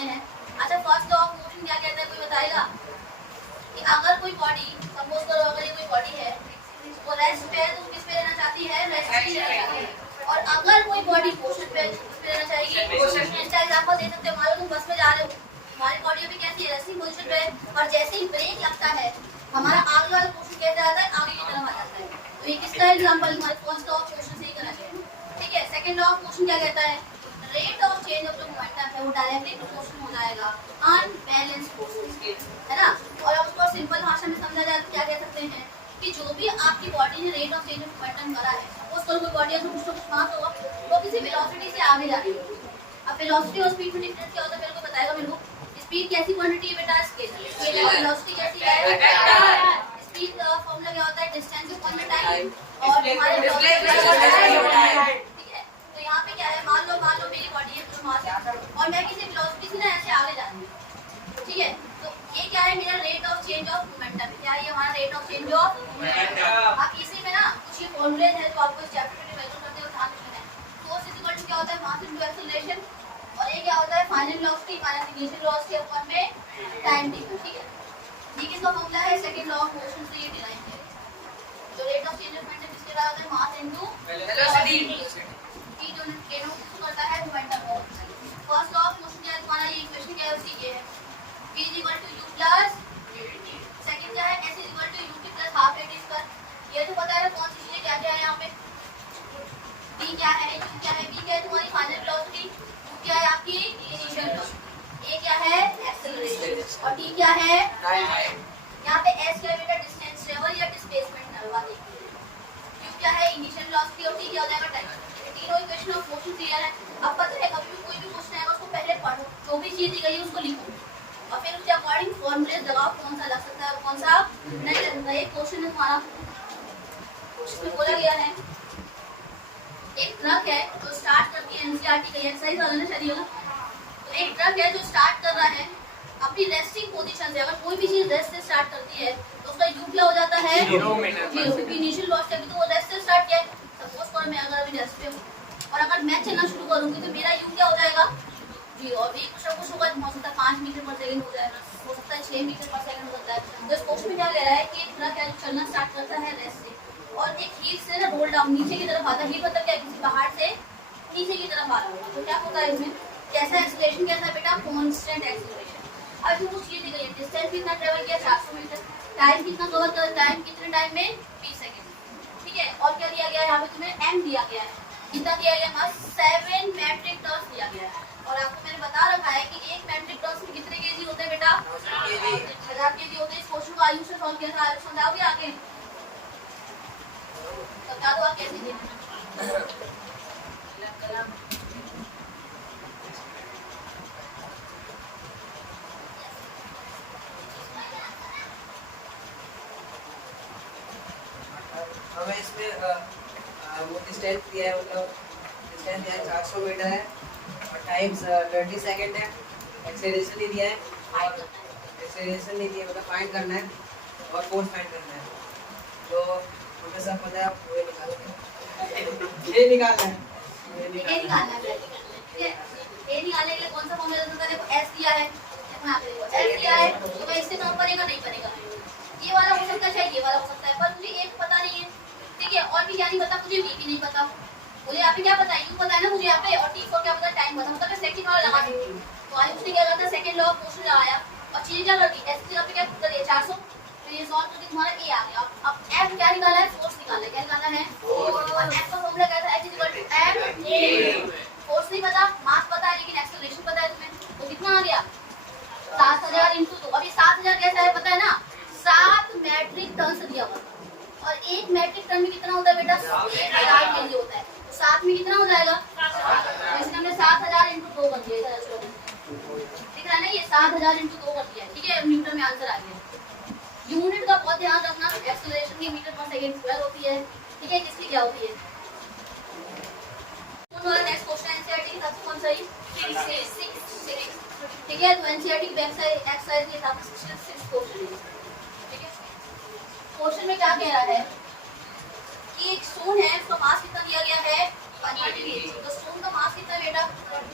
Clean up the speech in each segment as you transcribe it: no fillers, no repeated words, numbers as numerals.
वाले हैं। अच्छा, फर्स्ट लॉ ऑफ मोशन क्या कहता है, कोई बताएगा? कि अगर कोई बॉडी, सपोज करो अगर ये कोई बॉडी है, वो रेस्ट पे है तो किस पे रहना चाहती है? रेस्ट पे रहना चाहती है। और अगर कोई बॉडी मोशन पे रहना चाहिए, इसका एग्जांपल दे सकते हो। मान लो तुम बस में जा रहे हो, हमारी बॉडी अभी कैसी है? रेस्टिंग पोजीशन पे है, और जैसे ही ब्रेक लगता है हमारा आगे वाला पोर्शन कैसे आता है? आगे की तरफ आ जाता है। तो ये किसका एग्जांपल? हमारे फर्स्ट लॉ ऑफ मोशन से ही करा गया है। ठीक है, सेकंड लॉ ऑफ मोशन क्या कहता है? रेट ऑफ चेंज ऑफ जो मोमेंटम है वो डायरेक्टली प्रोपोर्शनल हो जाएगा अनबैलेंस्ड फोर्सेस के, है ना। और अब उसको सिंपल भाषा में समझा जाए तो क्या कह सकते हैं कि जो भी आपकी बॉडी ने rate of change of momentum करा है, सपोज करो कोई बॉडी है तो कुछ मास होगा, वो किसी वेलोसिटी से आगे जा रही है। अब वेलोसिटी और स्पीड में डिफरेंस क्या होता है? मेरे को बताएगा मेरे को। स्पीड कैसी क्वांटिटी है बेटा? स्केलर। वेलोसिटी कैसी है? स्पीड का फॉर्मूला क्या होता है? Distance upon time. और हमारे यहाँ पे क्या है? मान लो मेरी बॉडी है कुछ मास और मैं किसी वेलोसिटी से ना ऐसे आगे जा रही हूँ। ठीक है, तो ये क्या है? मेरा rate of change of momentum. क्या है ये हमारा rate of change of momentum? अब इसी में ना कुछ ये फॉर्मूले हैं जो आपको इस चैप्टर में वैल्यू करते हुए ध्यान रखना है। फोर्स इक्वल टू क्या होता है? Mass into acceleration. और ये क्या होता है? Final velocity minus initial velocity upon में टाइम टेकन। ठीक है, ये किसका फॉर्मूला है? सेकंड लॉ ऑफ मोशन से ये डिराइव किया है। जो rate of change of momentum किसके बराबर होता है? Mass into velocity. की जो डिनोट करता है मोमेंटम को। फर्स्ट लॉ ऑफ मोशन क्या है तुम्हारा? ये इक्वेशन क्या है? उसकी ये है v = u प्लस सेकंड क्या है? s = ut plus half at square. ये तो पता है कौन सी चीजें क्या क्या है यहाँ पे? v क्या है, u क्या है? v क्या है तुम्हारी फाइनल वेलोसिटी, u क्या है आपकी इनिशियल वेलोसिटी, a क्या है एक्सेलरेशन, और t क्या है टाइम। यहाँ पे s क्या है बेटा? डिस्टेंस ट्रेवल या डिस्प्लेसमेंट करवा देखिए। u क्या है? इनिशियल वेलोसिटी, और t क्या हो जाएगा? टाइम। तीनों इक्वेशन ऑफ मोशन क्लियर है। अब पता है कभी भी कोई भी क्वेश्चन आएगा उसको पहले पढ़ो, जो भी चीज दी गई है उसको लिखो और फिर उसके अकॉर्डिंग फॉर्मूलेस लगाओ, कौन सा लग सकता है और कौन सा नहीं लग सकता। एक क्वेश्चन है तुम्हारा, उसमें बोला गया है एक ट्रक है जो स्टार्ट करती है, एनसीईआरटी का एक्सरसाइज वाला ना शायद वाला। तो एक ट्रक है जो स्टार्ट कर रहा है अपनी रेस्टिंग पोजीशन से। अगर कोई भी चीज रेस्ट से स्टार्ट करती है तो उसका यू क्या हो जाता है? 0 क्योंकि इनिशियल वेलोसिटी अभी तो वो रेस्ट से स्टार्ट किया है। सपोज करो मैं अगर अभी रेस्ट पे हूँ और अगर मैं चलना शुरू करूंगी तो मेरा यू क्या हो जाएगा? 0। और भी कुछ होगा, हो सकता है 5 मीटर पर सेकंड हो जाएगा, हो सकता है 6 मीटर पर सेकंड हो सकता है। तो इस क्वेश्चन में क्या कह रहा है कि एक ट्रक है जो चलना स्टार्ट करता है रेस्ट से और एक हील से ना रोल डाउन नीचे की तरफ आता है। हील मतलब क्या? किसी पहाड़ से नीचे की तरफ आ रहा होगा। तो क्या होता है इसमें? कैसा एक्सेलरेशन कैसा है बेटा? Constant acceleration. अब जो चीज दी गई है, डिस्टेंस कितना ट्रेवल किया? 400 मीटर। टाइम कितना कवर कर? टाइम कितने टाइम में? 20 सेकंड। ठीक है, और क्या दिया गया है? यहाँ पे तुम्हें m दिया गया है। कितना दिया गया है? 7 मैट्रिक टन्स दिया गया है। और आपको मैंने बता रखा है कि एक मैट्रिक टन्स में कितने केजी होते हैं बेटा? 1000 केजी होते हैं। इस क्वेश्चन को आयुष से सॉल्व किया था, आयुष समझाओगे आगे? बता दो आप कैसे देखें। हमें इसमें डिस्टेंस दिया है, मतलब डिस्टेंस दिया है 400 मीटर है और टाइम 20 सेकंड है। एक्सेलरेशन नहीं दिया है और एक्सेलरेशन नहीं दिया, मतलब फाइंड करना है और फोर्स फाइंड करना है। तो हमें सब पता है, आप ये निकालना है। ए निकालने के लिए कौन सा फॉर्मूला होता है? देखो s दिया है, यहाँ पे देखो s दिया है, तो इससे कम पड़ेगा नहीं पड़ेगा। ये वाला हो सकता है, चाहे ये वाला हो सकता है, पर मुझे एक पता नहीं है। ठीक है, और भी क्या नहीं पता मुझे? v भी नहीं पता मुझे। यहाँ पे क्या पता है? u पता है ना मुझे यहाँ पे, और t4 क्या पता? टाइम पता। मतलब मैं सेकंड वाला लगा सकती हूँ। तो आज उसने क्या करता है? सेकंड लॉ ऑफ मोशन लगाया और चीजें क्या कर दी? s की जगह पे क्या कर दिया? 400। तो ये सॉल्व करके तुम्हारा a आ गया। अब f क्या निकाला है? फोर्स निकाला है। क्या निकाला है? और f का फॉर्मूला क्या था? h = m। फोर्स नहीं पता, मास पता है, लेकिन एक्सेलरेशन पता है तुम्हें। तो कितना आ गया? 7000 × 2। अब ये 7000 कैसा है पता है ना? 7 मैट्रिक टन दिया हुआ और एक मैट्रिक टन में कितना होता है बेटा? 1000 केजी होता है। तो 7 में कितना हो जाएगा? इसलिए हमने 7000 × 2 कर दिया। ठीक है ना, ये 7000 × 2 कर दिया। ठीक है, न्यूटन में आंसर आ गया। यूनिट का बहुत ध्यान रखना, एक्सेलरेशन की मीटर पर सेकंड स्क्वायर होती है। ठीक है, किसकी क्या होती है? नेक्स्ट क्वेश्चन एनसीईआरटी की सबसे कौन सही? 6। ठीक है, तो एनसीईआरटी की वेबसाइट एक्सरसाइज के हिसाब से 6 क्वेश्चन है। ठीक है, क्वेश्चन में क्या कह रहा है कि एक स्टोन है, उसका मास कितना दिया गया है? 130 केजी। तो स्टोन का मास कितना बेटा?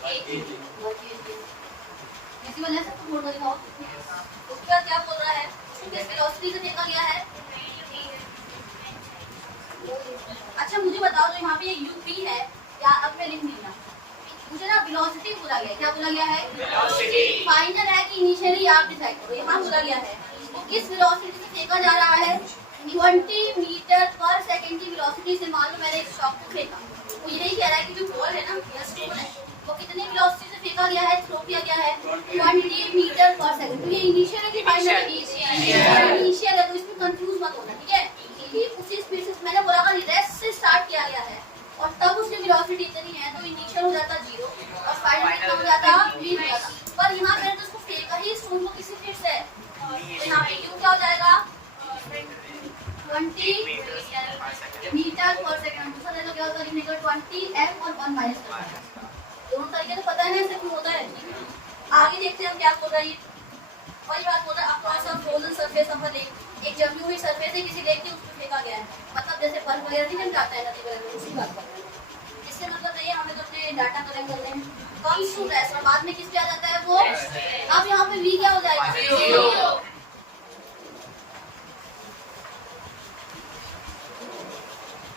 1 केजी। विजिबल है सबको, बोर्ड पर दिखाओ। उसके बाद क्या बोल रहा है, उसको किस वेलोसिटी से फेंका गया है। अच्छा मुझे बताओ, जो यहाँ पे यूपी है, या अब मैं लिख नहीं रहा, मुझे ना वेलोसिटी बोला गया है। क्या बोला गया है? वेलोसिटी। फाइनल है कि इनिशियली, आप डिसाइड करो। यहाँ बोला गया है वो किस वेलोसिटी से फेंका जा रहा है। 20 मीटर पर सेकंड की वेलोसिटी से। मान लो मैंने एक शॉक को फेंका, वो यही कह रहा है कि जो बॉल है ना या स्टोन है, वो कितनी वेलोसिटी से फेंका गया है, थ्रो किया गया है। 20 मीटर पर सेकंड। तो ये इनिशियल है कि फाइनल है? इनिशियल है, तो इसमें कंफ्यूज मत होना, ठीक है। ठीक उसी स्पीड से मैंने बोला, अगर रेस्ट से स्टार्ट किया गया है और तब उसकी वेलोसिटी इतनी है, तो इनिशियल हो जाता 0 और फाइनल कितना हो जाता 20 हो जाता। पर यहाँ मैंने तो उसको फेंका ही स्टोन को किसी स्पीड से, तो यहाँ पे क्यों क्या हो जाएगा 20 मीटर पर सेकंड। दूसरा तरीका क्या होता है लिखने का, 20 m और 1 माइनस करना। दोनों तरीके तो पता है ना, ऐसे क्यों होता है। आगे देखते हैं हम क्या बोल रहा है। वही बात बोल रहा है, across a frozen surface of a lake. एक जमी हुई सरफेस है किसी लेक की, उस पर फेंका गया है। मतलब जैसे बर्फ वगैरह नहीं जम जाता है नदी वगैरह में, उसी बात कर रहे हैं। इससे मतलब नहीं है, हमें तो अपने डाटा कलेक्ट करने हैं। कम्स टू रेस्ट, और बाद में किस पे आ जाता है वो। अब यहाँ पे v क्या हो जाएगा, 0।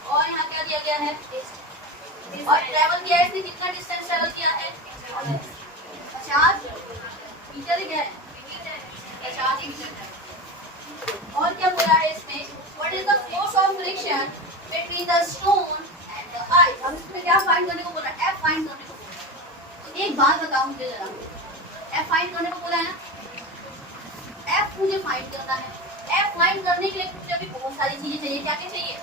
और यहाँ क्या दिया गया है, और ट्रैवल किया है इसने, कितना डिस्टेंस ट्रैवल किया है, 50 मीटर ही है, 50 मीटर। और क्या बोला है इसमें, what is the force of friction between the stone and the ice. अब इसमें क्या फाइंड करने को बोला, एफ फाइंड करने को बोला। तो एक बात बताओ मुझे जरा, एफ फाइंड करने को बोला है ना, एफ मुझे फाइंड करना है। एफ फाइंड करने के लिए मुझे अभी बहुत सारी चीजें चाहिए। क्या क्या चाहिए,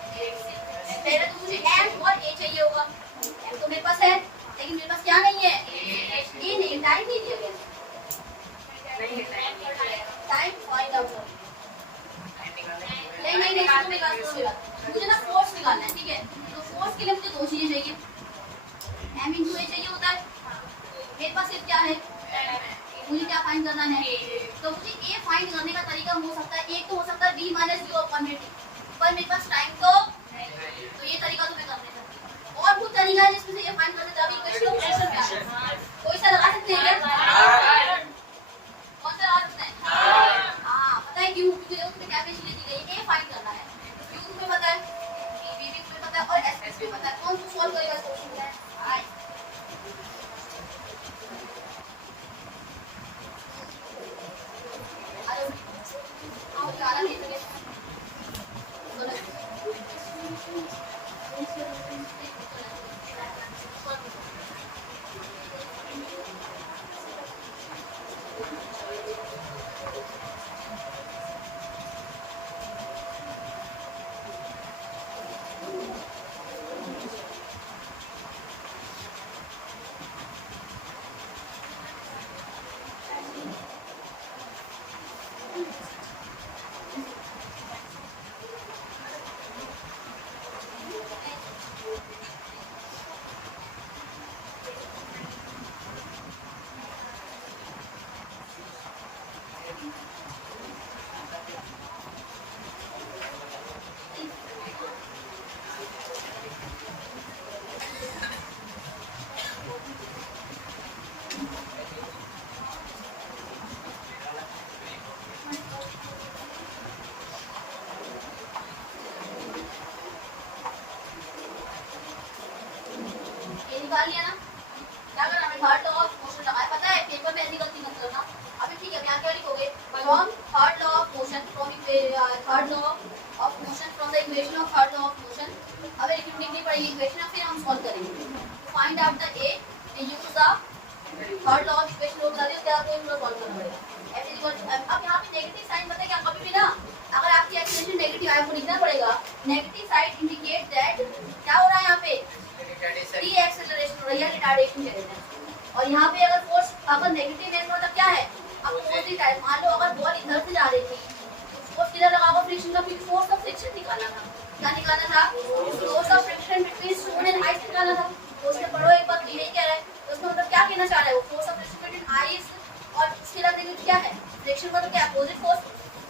पहले तो मुझे एम और ए चाहिए होगा। एम तो मेरे पास है, लेकिन मेरे पास क्या नहीं है, ए नहीं, टाइम नहीं दिया गया, टाइम फाइंड आउट। नहीं, मुझे ना फोर्स निकालना है, ठीक है। तो फोर्स के लिए मुझे 2 चीजें चाहिए, m इंटू ए चाहिए होता है। मेरे पास सिर्फ क्या है, मुझे क्या फाइंड करना है। तो मुझे ए फाइंड करने का तरीका हो सकता है, एक तो हो सकता है v minus u upon dt, पर मेरे पास टाइम तो ये तरीका तो मैं कर नहीं सकती। और कुछ तरीका है जिसमें से ये फाइंड कर सकते हैं। अभी क्वेश्चन ऑप्शन क्या है, कोई सा लगा सकते हैं क्या, कौन सा लगा सकते हैं। हाँ पता है क्यों, क्योंकि उसमें क्या फैसिलिटी दी गई है, ए फाइंड करना है। क्यों तुम्हें पता है, v भी तुम्हें पता है और s भी पता है। कौन सा सॉल्व करेगा इस क्वेश्चन को, निकाल लिया ना। क्या करना है, थर्ड लॉ ऑफ मोशन लगाया। पता है पेपर में ऐसी गलती मत करना। अभी ठीक है, यहाँ क्या लिखोगे, from third law of motion, from third law of motion, from the equation of third law of motion. अब लिखनी पड़ेगी इक्वेशन, फिर हम सॉल्व करेंगे। Find out the A, use the third law of equation को बता दिया, क्या आपको इनको सॉल्व करना पड़ेगा। अब यहाँ पे नेगेटिव साइन पता है क्या, कभी भी ना अगर आपकी एक्सप्रेशन नेगेटिव आए, आपको लिखना पड़ेगा नेगेटिव साइड इंडिकेट दैट क्या हो रहा है यहाँ पे, एक्सेलरेशन हो रही है, रिटार्डेशन कह देते हैं। और यहाँ पे अगर फोर्स अगर नेगेटिव है मतलब क्या है, अब अपोजिट है। मान लो अगर बॉल इधर से जा रही थी, तो फोर्स किधर लगा होगा, फ्रिक्शन का। फिर फोर्स ऑफ फ्रिक्शन निकालना था। क्या निकालना था, force of friction between stone and ice निकालना था। तो उसने पढ़ो एक बार, यही कह रहा है। तो उसका मतलब क्या कहना चाह रहा है, वो force of friction between ice और उसके साथ नेगेटिव क्या है, फ्रिक्शन का। तो क्या अपोजिट फोर्स,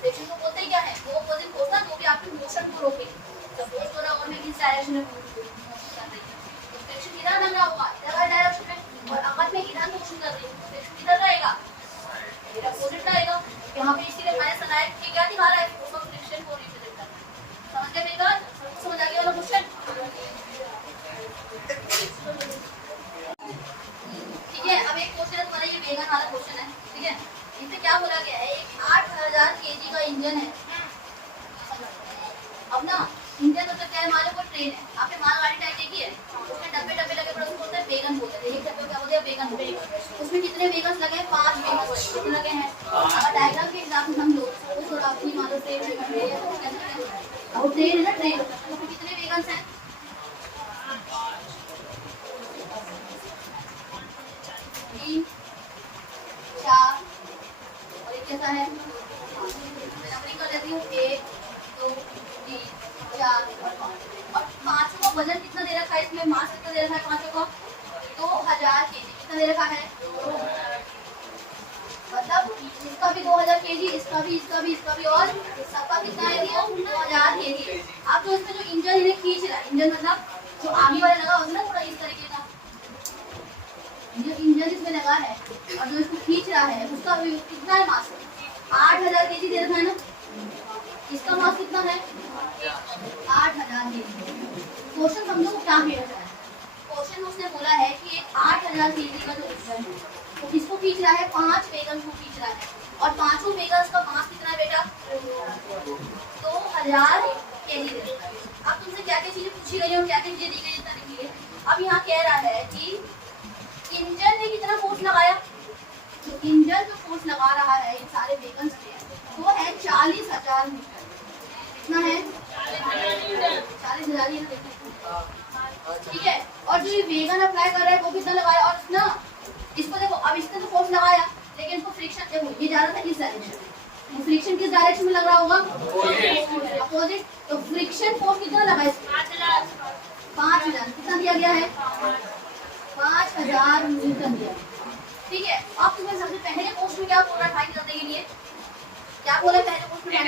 फ्रिक्शन को बोलते ही क्या है, वो अपोजिट फोर्स ना, जो भी आपके मोशन को रोके। सपोज करो अगर मैं इस डायरेक्शन में इधर लग रहा होगा, इधर डायरेक्शन में, और अगर मैं इधर मोशन कर रही हूँ तो फ्रिक्शन किधर रहेगा, मेरा अपोजिट रहेगा। यहाँ पे इसीलिए माइनस बनाया कि क्या दिखा रहा है, फोर्स ऑफ फ्रिक्शन को रिप्रेजेंट करना है। समझ गए मेरी बात? सबको समझ आ गया वाला क्वेश्चन? ठीक है, अब एक क्वेश्चन है तुम्हारा, ये वेगन वाला क्वेश्चन है। ठीक है, इसमें क्या बोला गया है, एक 8000 केजी का इंजन है। अब ना इंजन मतलब क्या है, मान लो कोई ट्रेन है, आपने मालगाड़ी टाइप देखी है, उसमें डब्बे डब्बे लगे पड़े, उसको बोलते हैं वेगन बोलते हैं। एक डब्बे को क्या बोलते हैं, वेगन। उसमें कितने वेगन्स लगे हैं, 5 वेगन्स कितने लगे हैं। अगर डायग्राम के हिसाब से हम लोग तो आपकी मान लो ट्रेन अब ट्रेन है ना, ट्रेन उसमें कितने वेगन्स हैं, 3 4 और एक कैसा है, मैं नंबरिंग कर देती हूँ, 1 2 3 4 और 5। और पांचों का वजन कितना दे रखा है, इसमें मास कितना दे रखा है पांचों का, 2000 केजी। कितना दे रखा है, मतलब इसका भी 2000 केजी, इसका भी और सबका कितना है दिया, 2000 केजी। अब जो इसमें जो इंजन इन्हें खींच रहा है, इंजन मतलब जो आगे वाला लगा होगा ना थोड़ा इस तरीके का, जो इंजन इसमें लगा है और जो इसको खींच रहा है उसका कितना है मास, 8000 केजी दे रखा है ना। इसका मास कितना है, 8000 केजी। क्वेश्चन समझो वो क्या कह रहा है। क्वेश्चन उसने बोला है कि एक 8000 केजी का जो इंजन है तो इसको खींच रहा है, 5 वेगन को खींच रहा है, और पांचों वेगन्स का मास कितना है बेटा, 2000 केजी दे रखा है। अब तुमसे क्या क्या चीजें पूछी गई है और क्या क्या चीजें दी गई है लिख लिए। अब यहाँ कह रहा है कि इंजन ने कितना फोर्स लगाया, तो इंजन जो फोर्स लगा रहा है इन सारे वेगन्स पे वो है 40,000 मीटर। कितना है, 40,000 ही ना, ठीक है। और जो ये वेगन अप्लाई कर रहा है वो कितना लगाया, और ना इसको देखो, अब इसने तो फोर्स लगाया लेकिन इसको फ्रिक्शन, देखो ये जा रहा था इस डायरेक्शन में, फ्रिक्शन किस डायरेक्शन में लग रहा होगा, अपोजिट। तो फ्रिक्शन फोर्स कितना लगा इसमें, 5000। कितना दिया गया है, 5000 न्यूटन दिया। ठीक है, अब तुम्हें सबसे पहले पोस्ट में क्या बोल रहा है फाइंड करने के लिए, क्या बोला पहले पोस्ट में, नेट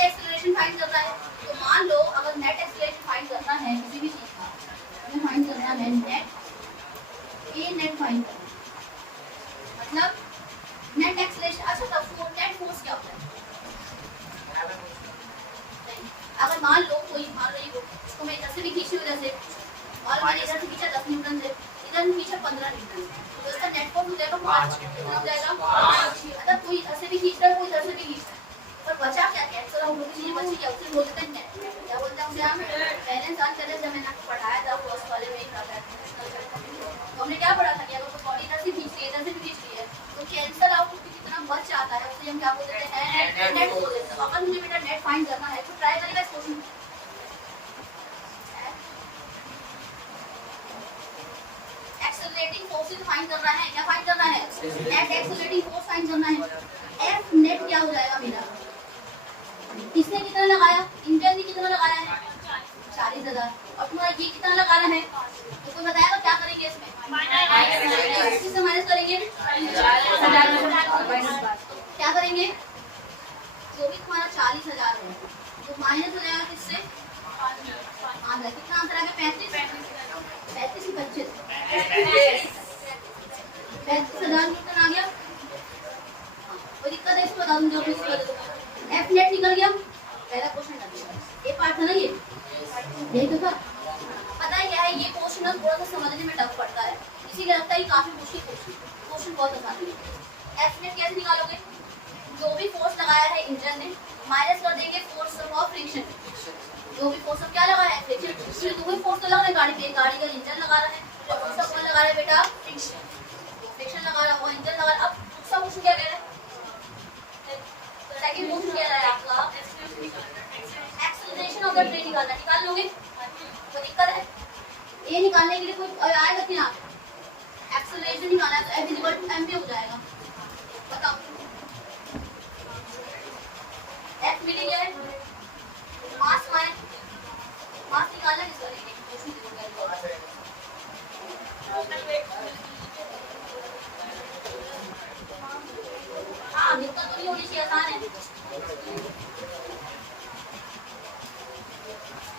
एक्सेलरेशन फाइंड करना है। तो मान लो अगर नेट एक्सेलरेशन फाइंड करना है किसी भी चीज का, हमें फाइंड करना है नेट फाइंड करना, मतलब नेट एक्सेलरेशन। अच्छा तब नेट फोर्स क्या होता है, अगर मान लो कोई, मान लो इसको मैं इधर से भी खींची उधर से, और मैंने इधर से खींचा 10 न्यूटन से, इधर से खींचा 15 न्यूटन से, तो इसका नेट फोर्स हो जाएगा 5। कितना हो जाएगा 5। मतलब कोई इधर से भी खींच रहा है, कोई इधर से भी खींच रहा है, पर बचा क्या, कैंसिल आउट होगी चीजें बची क्या, उसे बोलते हैं नेट। क्या बोलते हैं उसे हम, पहले साल पहले जब मैंने आपको पढ़ाया था फर्स्ट वाले में तो हमने क्या पढ़ा था कि अगर कोई बॉडी इधर से खींच रही है, इधर से भी खींच रही है, तो कैंसिल आउट होकर कितना बच जाता है उसे हम क्या बोलते हैं, नेट बोल देते हैं। अगर मुझे बेटा नेट फाइंड करना है तो ट्राई करेगा इस क्वेश्चन, एक्सेलरेटिंग फोर्स फाइंड करना है। क्या फाइंड करना है, नेट एक्सेलरेटिंग फोर्स फाइंड करना है। एफ नेट क्या हो जाएगा मेरा, किसने कितना लगाया, इंजन ने कितना लगाया है, 40,000, और तुम्हारा ये कितना लगाना है, तो कोई बताएगा क्या करेंगे इसमें, किससे माइनस करेंगे, क्या करेंगे, जो भी तुम्हारा 40,000 है तो माइनस हो जाएगा किससे, 5,000। कितना अंतर आ गया, 35 की 25, 35,000 न्यूटन आ गया। कोई दिक्कत है इसको बता दूं, जो भी इसको बता दूं। एफ नेट निकल गया, पहला क्वेश्चन कर दिया, ये पार्ट था ना, ये यही तो था। पता है क्या है, ये क्वेश्चन थोड़ा सा समझने में टफ पड़ता है, इसीलिए लगता है काफी मुश्किल क्वेश्चन बहुत आसान है। एफ नेट कैसे निकालोगे, जो भी फोर्स लगाया है इंजन ने माइनस कर देंगे फोर्स ऑफ फ्रिक्शन, जो भी फोर्स क्या लगा है फ्रिक्शन, इसलिए दो ही फोर्स तो लग रहा है गाड़ी पे, गाड़ी का इंजन लगा रहा है, और दूसरा कौन लगा रहा है बेटा, फ्रिक्शन लगा रहा है, वो इंजन लगा रहा है। अब दूसरा क्वेश्चन क्या कह रहा है, सेकंड क्वेश्चन कह रहा है आपका एक्सेलरेशन ऑफ द ट्रेन निकालना, निकाल लोगे, कोई दिक्कत है, ये निकालने के लिए कोई आएगा कि ना, एक्सेलरेशन निकालना है तो F इक्वल टू m हो जाएगा। बताओ F मिल गया है, मास निकालना किसका, हाँ दिक्कत तो नहीं होनी चाहिए, आसान है।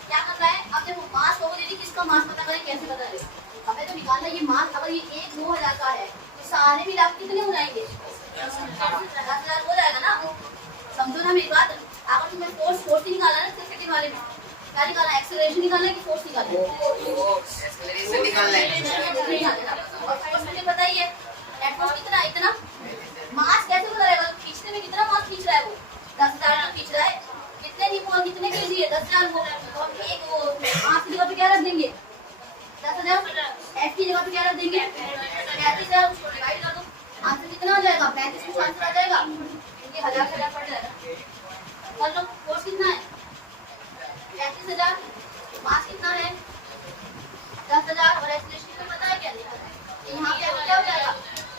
क्या करना है, अब देखो मास को इसका मास पता करें, कैसे पता चलेगा? हमें तो निकालना ये मास, अगर ये 1-2 हज़ार का है तो सारे मिला के कितने हो जाएंगे? 10,000 हो जाएगा ना। समझो ना मेरी बात। अगर तुम्हें फोर्स ही निकालना है ना, सेकंड वाले में क्या निकालना है? एक्सेलरेशन निकालना है कि फोर्स निकालना है? एक्सेलरेशन निकालना है। और फोर्स मुझे पता ही है, नेट फोर्स कितना है? इतना। मास कैसे पता रहेगा? खींचने में कितना मास खींच रहा है वो? 10,000 का खींच रहा है। कितने नहीं, कितने केजी है? 10,000 वो। तो हम एक वो 5 की जगह पे क्या रख देंगे? 10,000। एफ की जगह पे क्या रख देंगे? 35,000। उसको डिवाइड कर दो, आंसर कितना आ जाएगा? 35 कुछ आंसर आ जाएगा। ये 1,000 पड़ जाएगा। और लो, फोर्स कितना है? 35,000। मास कितना है? 10,000। और एक्सेलरेशन कितना पता है? क्या लिखा है यहाँ पे? क्या हो जाएगा?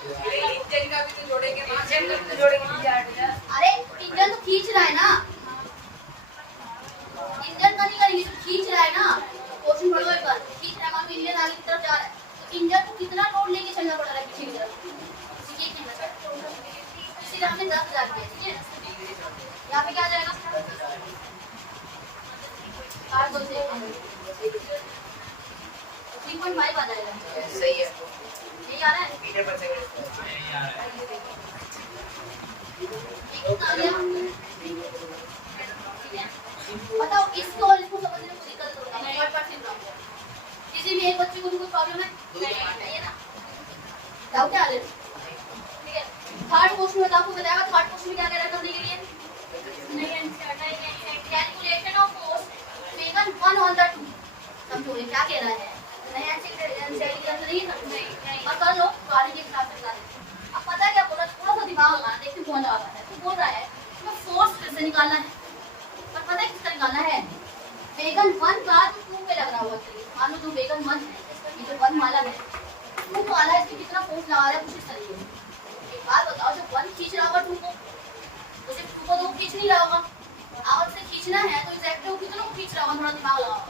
इंजन का भी तो जोड़ेंगे, इंजन का भी तो जोड़ेंगे। अरे इंजन तो खींच रहा है ना, इंजन का नहीं करेंगे, तो खींच रहा है ना। क्वेश्चन पढ़ो एक बार। खींच रहा है, मान लो इंजन आगे की तरफ जा रहा है, तो इंजन को कितना लोड लेके चलना पड़ रहा है पीछे की तरफ? ये कहना चाहते हैं। इसीलिए हमने 10,000 दिया, ठीक है। यहाँ पे क्या आ जाएगा? 3.5 आ जाएगा। सही है। यही आ रहा है। मीटर पर सेकंड। कितना आ गया? बताओ, इसको और इसको समझने में कोई दिक्कत होगा? मैं थर्ड पार्ट सिर्फ बताऊंगा। किसी भी एक बच्चे को भी कोई प्रॉब्लम है? नहीं है ना? डाउट है आगे? ठीक है। थर्ड क्वेश्चन में आपको बताएगा, थर्ड क्वेश्चन में क्या कह रहा है करने के लिए? Calculation of force taken 1 on the 2। समझो ये क्या कह रहा है? नहीं और कर लो तो आगे के हिसाब से बता दें। अब पता है क्या बोला? थोड़ा सा दिमाग लगाना, देखते कौन लगा रहा है। तो बोल रहा है तुम्हें फोर्स कैसे निकालना है, पर पता है किसका निकालना है? वेगन 1 का 2 पे लग रहा होगा। मान लो जो वेगन 1 है, ये जो 1 वाला है, 2 वाला है, इसमें कितना फोर्स लगा रहा है कुछ इस तरीके से। एक बात बताओ, जब 1 खींच रहा होगा 2 को, तो सिर्फ 2 को 2 खींच नहीं रहा होगा। अगर उसे खींचना है तो एग्जैक्टली वो कितना को खींच रहा होगा? थोड़ा दिमाग लगाओ।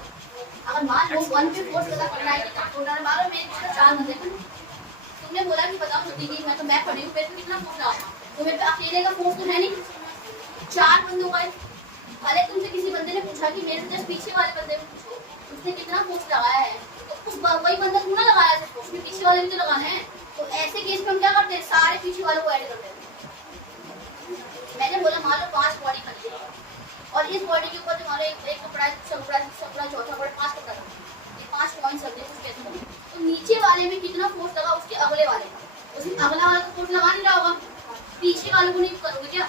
अगर मान लो 1 पे फोर्स पता करना है कि टोटल मारो, मेरे पास 4 बंदे खड़े हैं। तुमने बोला कि बताओ तो दीदी मैं खड़ी हूँ, मेरे पे कितना फोर्स लगा? तो मेरे पे अकेले का फोर्स तो है नहीं, 4 बंदों का है। भले तुमसे किसी बंदे ने पूछा कि मेरे से जस्ट पीछे वाले बंदे को पूछो उसने कितना फोर्स लगाया है, तो उस वही बंदा थोड़ा लगाया है फोर्स, में पीछे वाले भी तो लगाने हैं। तो ऐसे केस में हम क्या करते हैं? सारे पीछे वालों को ऐड कर देते हैं। मैंने बोला मान लो 5 बॉडी खड़ी है, और इस बॉडी के ऊपर जो हमारा एक कपड़ा है, दूसरा कपड़ा है, तीसरा कपड़ा, चौथा कपड़ा, 5 कपड़ा था। ये 5 पॉइंट्स होते हैं कुछ कैसे करें? तो नीचे वाले में कितना फोर्स लगा उसके अगले वाले का, उसमें अगला वाला तो फोर्स लगा नहीं रहा होगा, पीछे वाले को नहीं करोगे क्या?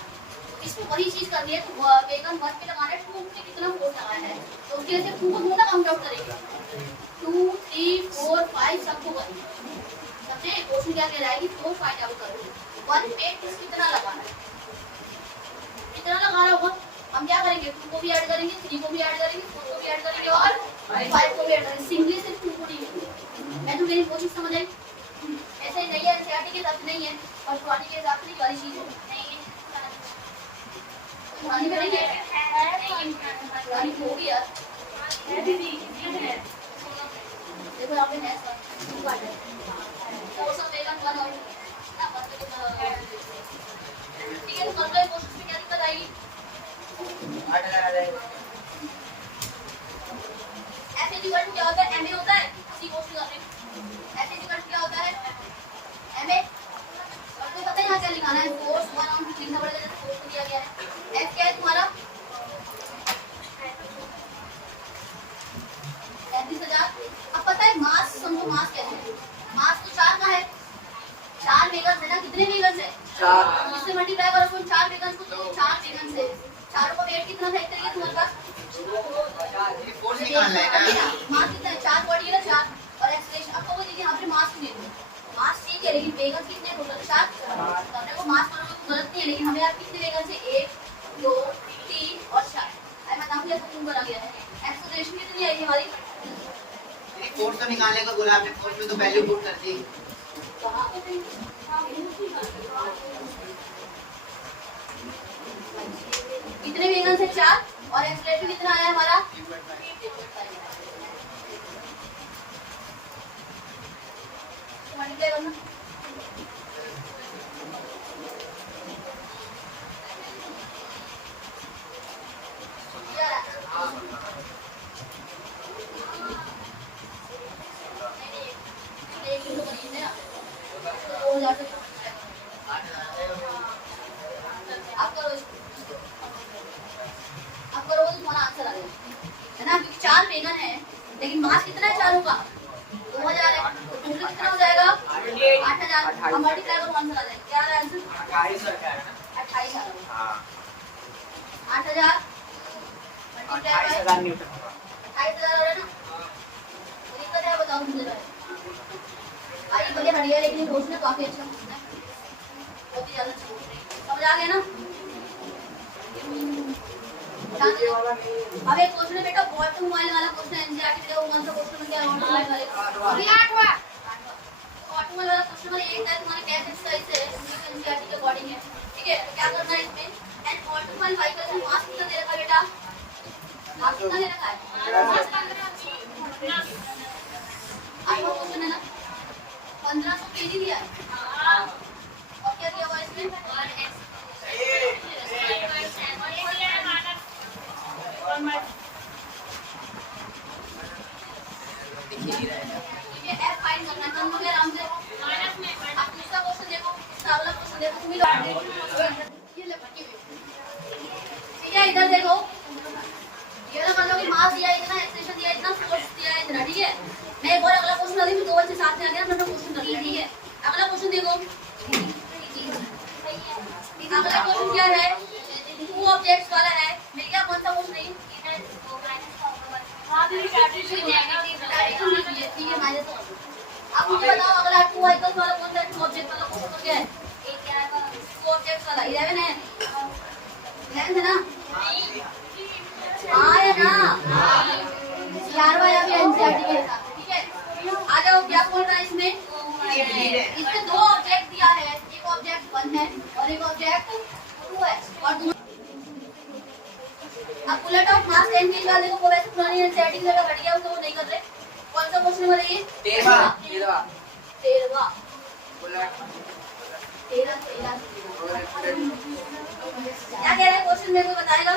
इसमें वही चीज करनी है। तो वेगन 1 पे लगाना है, 2 पे कितना फोर्स लगाया है, तो उसके वजह से 2 को थोड़ा काउंट आउट करेंगे। 2, 3, 4, 5 सबको करेंगे। समझे? क्वेश्चन क्या कह रहा है कि 4 फाइंड आउट करो। 1 पे कितना लगाना है, कितना लगा रहा होगा? हम क्या करेंगे? 2 को भी ऐड करेंगे, 3 को भी ऐड करेंगे, 4 को भी ऐड करेंगे और 5 को भी ऐड करेंगे। सिंगली सिर्फ 2 को नहीं। मैं तो मेरी कोशिश समझ आई। ऐसे नहीं है, एनसीईआरटी के हिसाब से नहीं है, और पुरानी के हिसाब से नहीं, वाली चीज नहीं है। पुरानी में नहीं है, पुरानी हो गई यार। देखो यहाँ पे है सर, वो सब वेगन 1 और ठीक है। तो कर लो कोशिश में, क्या दिक्कत आएगी? 8,000 आ जाएगा। ऐसे इक्वल टू क्या होता है? एमए होता है। इसी क्वेश्चन का ऐसे इक्वल टू क्या होता है? एमए। और तो पता है यहाँ क्या लिखाना है? फोर्स 1 on 2 लिखना पड़ेगा, जैसे फोर्स को दिया गया है। एफ क्या है तुम्हारा? 35,000। अब पता है मास, समझो मास कैसे है? मास तो 4 का है, 4 वेगन है ना? कितने वेगन है? 4। इससे मल्टीप्लाई करो 4 वेगन को, तो 4 वेगन से चारों का वेट कितना था एक तरीके तुम्हारे पास? फोर्स निकालना है ना। मास कितना है? 4 बॉडी है ना, 4। और एक्सेलरेशन आपको वो देखिए यहाँ पे मास नहीं है, मास ठीक है, लेकिन वेगन कितने टोटल? 4। अपने को मास करोगे तो गलत नहीं है, लेकिन हमें यार कितने वेगन से? 1, 2, 3 और 4। आई मैं नाम लिया तो करा गया है। एक्सेलरेशन कितनी आई हमारी? फोर्स तो निकालने का बोला आपने, फोर्स में तो वैल्यू पुट कर दी। कितने वेगन से? 4। और एक्सेलरेशन कितना आया हमारा? 3.5। मल्टीप्लाई करना। आंसर आ जाएगा, है ना, क्योंकि 4 वेगन है लेकिन मास कितना है चारों का 2000 है, तो टोटल कितना हो जाएगा 8000 और मल्टीप्लाई करो आंसर आ जाएगा। क्या आ रहा है आंसर 28 आ रहा है। 8000 मल्टीप्लाई 28,000 न्यूटन। 28,000 हो रहा है ना, दिक्कत है बताओ मुझे भाई भले हड़िया लेकिन क्वेश्चन काफी अच्छा पूछना है, बहुत ही ज्यादा समझ आ गया ना। अब एक क्वेश्चन है बेटा बॉटम मोबाइल वाला क्वेश्चन एनसीईआरटी का, वो कौन सा क्वेश्चन क्या है बॉटम मोबाइल वाले अभी 8वां बॉटम मोबाइल वाला क्वेश्चन नंबर 1 है तुम्हारे कैश एक्सरसाइज है एनसीईआरटी के अकॉर्डिंग है, ठीक है। तो क्या करना है इसमें एंड बॉटम मोबाइल व्हीकल का मास कितना दे रखा है बेटा, मास कितना दे रखा है मास 15 आपको क्वेश्चन है ना 1500 केजी दिया है और क्या दिया हुआ है इसमें ये एफ फाइंड करना है तुम आराम से। अब दूसरा क्वेश्चन देखो, दूसरा अगला क्वेश्चन देखो, तुम ही ये ले पट्टी में, ठीक है। इधर देखो ये ना मान लो कि मास दिया इतना, एक्सप्रेशन दिया इतना, फोर्स दिया इतना, ठीक है। मैं एक और अगला क्वेश्चन कर दी, फिर 2 बच्चे साथ में आ गया ना, क्वेश्चन कर लिया, ठीक है। अगला क्वेश्चन देखो, अगला क्वेश्चन क्या है 2 ऑब्जेक्ट्स वाला है, मेरे क्या कौन सा क्वेश्चन है ठीक है माइनस। अब मुझे बताओ अगला 2 व्हीकल्स वाला कौन सा 2 ऑब्जेक्ट वाला क्वेश्चन क्या है 2 ऑब्जेक्ट्स वाला 11 है 11 है ना, हाँ है ना 11वां या फिर एनसीईआरटी के हिसाब से, ठीक है। आ जाओ क्या बोल रहा है इसमें, इसमें 2 ऑब्जेक्ट दिया है, एक ऑब्जेक्ट 1 है और एक ऑब्जेक्ट 2 है और अब बुलेट ऑफ मास 10 केजी वाले को वैसे पुरानी एनसीईआरटी की जगह हट गया, उसको वो नहीं कर रहे। कौन सा क्वेश्चन नंबर है ये 13वां क्या कह रहे हैं क्वेश्चन मेरे को बताएगा,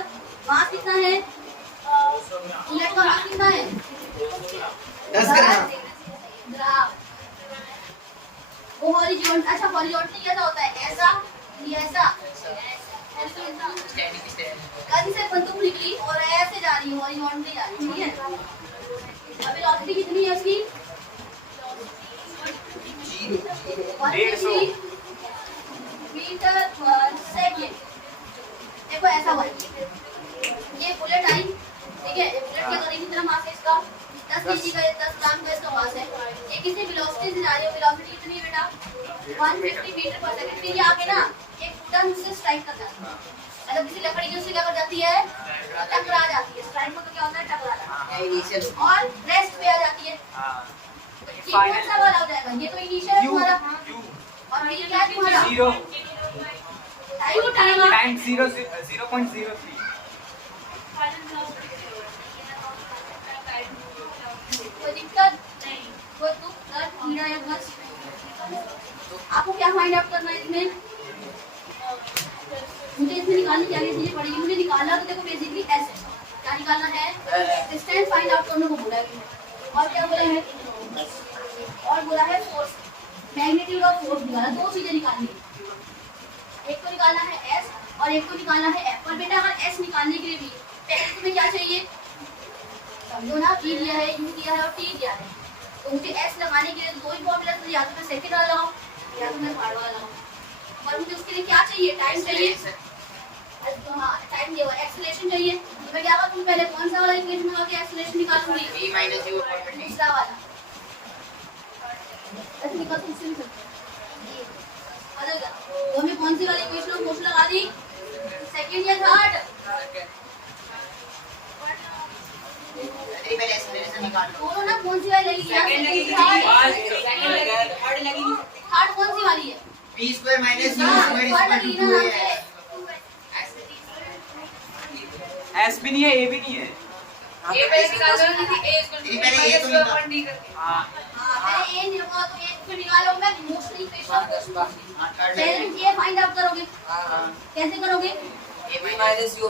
मास कितना है बुलेट का मास कितना है 10 ग्राम। वो हॉरिजॉन्टल, अच्छा हॉरिजॉन्टल कैसा होता है ऐसा ये ऐसा कहीं से बंदूक निकली और ऐसे जा रही है हॉरिजॉन्टली जा रही है, ठीक है। अब वेलोसिटी कितनी है उसकी 150 मीटर पर सेकंड। देखो ऐसा हुआ ये बुलेट आई, ठीक है। ये बुलेट क्या करेगी, कितना मास है इसका 10 केजी का 10 ग्राम का इसका मास है। ये किसी वेलोसिटी से जा रही है, वेलोसिटी कितनी है बेटा 150 मीटर पर सेकंड। फिर ये आके ना एक बटन से स्ट्राइक कर जाती है, मतलब किसी लकड़ी की उससे क्या कर जाती है टकरा जाती है, स्ट्राइक मतलब क्या होता है टकरा जाती है और रेस्ट पे आ जाती है। ये कौन सा वाला हो जाएगा, ये तो इनिशियल है तुम्हारा और ये क्या है तुम्हारा 0 टाइम 0.03 कोई दिक्कत नहीं, कोई दुख दर्द पीड़ा या बस आपको क्या फाइंड आउट करना है इसमें, मुझे इसमें निकालनी क्या चीजें पड़ेगी, मुझे निकालना तो देखो बेसिकली ऐसे क्या निकालना है डिस्टेंस फाइंड आउट करने को बोला है और क्या बोला है और बोला है फोर्स मैग्नीट्यूड ऑफ फोर्स निकालना, 2 चीजें निकालनी है, एक को निकालना है एस और एक को निकालना है एफ। और बेटा अगर एस निकालने के लिए भी पहले तुम्हें क्या चाहिए समझो ना, पी दिया है यू दिया है और टी दिया है, तो मुझे एस लगाने के लिए 2 ही फॉर्मूला, तो या तो मैं सेकंड वाला लगाऊं या तो मैं थर्ड वाला लगाऊं, और मुझे उसके लिए क्या चाहिए टाइम चाहिए, हाँ टाइम दिया हुआ एक्सेलरेशन चाहिए। तो मैं क्या करूँ पहले कौन सा वाला इक्वेशन लगा के एक्सेलरेशन निकालूंगी दूसरा वाला, ऐसे निकाल तो इससे भी सकते हैं। तो हमें कौन सी वाली इक्वेशन फोर्स लगा दी सेकंड या थर्ड, दोनों ना कौन सी वाली लगेगी थर्ड कौन सी वाली है b square minus u square is equal to 2a। S भी नहीं है ए भी नहीं है, ए पहले निकाल दो दीदी, ए पहले ए तो निकाल। हाँ पहले ए नहीं होगा तो ए फिर निकालो, मैं मोस्टली इक्वेशन पहले ये फाइंड आउट करोगे, कैसे करोगे a minus u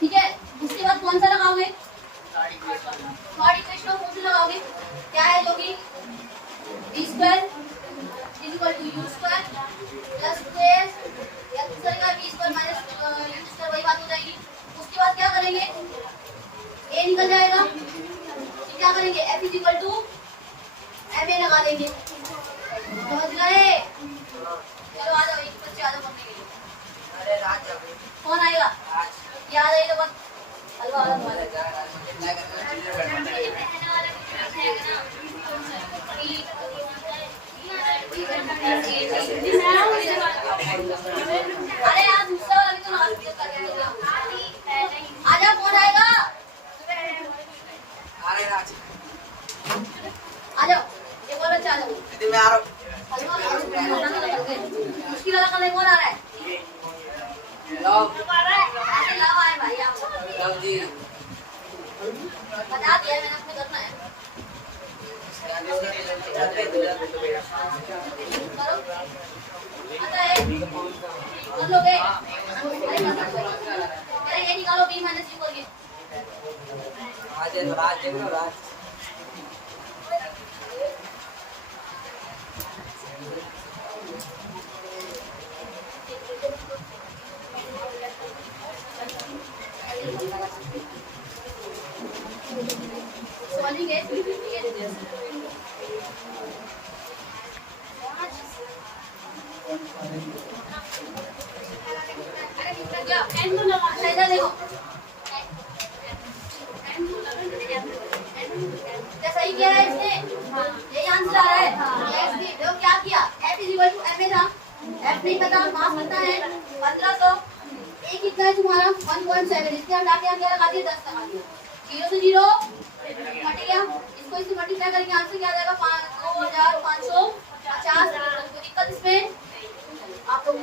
ठीक है। उसके बाद कौन सा लगाओगे थर्ड इक्वेशन कौन सी लगाओगे, क्या है जो कि b square is equal to u square plus 2s या दूसरे का b square minus u square, वही बात हो जाएगी इसके बाद क्या करेंगे, ए निकल जाएगा, फिर क्या करेंगे, F is equal to MA लगा देंगे। समझ गए? चलो आ जाओ, एक बच्चे आ जाओ पढ़ने के लिए। अरे राज जा भाई, कौन आएगा? राज याद आएगा बस हलवा हलवा वाला जा, राज मल्टीप्लाई करना चीजें अरे आज गुस्सा वाला भी तो ना आ जाओ, कौन आएगा? अरे राज आ जाओ, एक और बच्चा आ जाओ। दीदी मैं आ रहा हूँ। मुश्किल वाला करने कौन आ रहा है? लव ऐसे लव आए भाई आप। लव जी बता दिया मैंने, अपने करना है। करो। आता है? कर लोगे? अरे ये निकालो B माइनस U करके। राज है तो राज देख लो राज। सॉल्विंग है, ठीक है? क्या एन को लगा, इधर देखो, क्या सही किया है इसने? यही आंसर आ रहा है। देखो क्या किया, F is equal to MA था, F नहीं पता, मास पता है 1500, A कितना है तुम्हारा 1.7, इसके हटा के क्या लगा दिया, 10 लगा दिया, 0 से 0 हट गया, इसको इससे मल्टीप्लाई करेंगे, आंसर क्या आ जाएगा 2550। कोई दिक्कत इसमें? आप लोग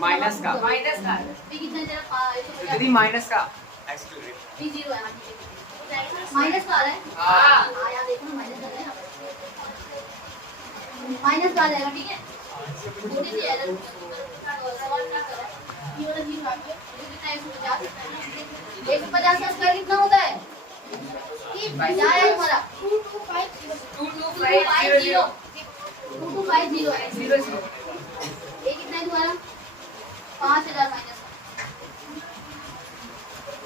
माइनस का दीदी, माइनस का माइनस का आ रहा है। हाँ यार देखो माइनस का है, माइनस का आ जाएगा, ठीक है? थोड़ी सी एरर सवाल क्या कर रहा है, ये वाला जीरो आ गया, ये कितना है 150, 150 का स्क्वायर कितना होता है? क्या है तुम्हारा 2250 है, 00 ये कितना है तुम्हारा 5000 माइनस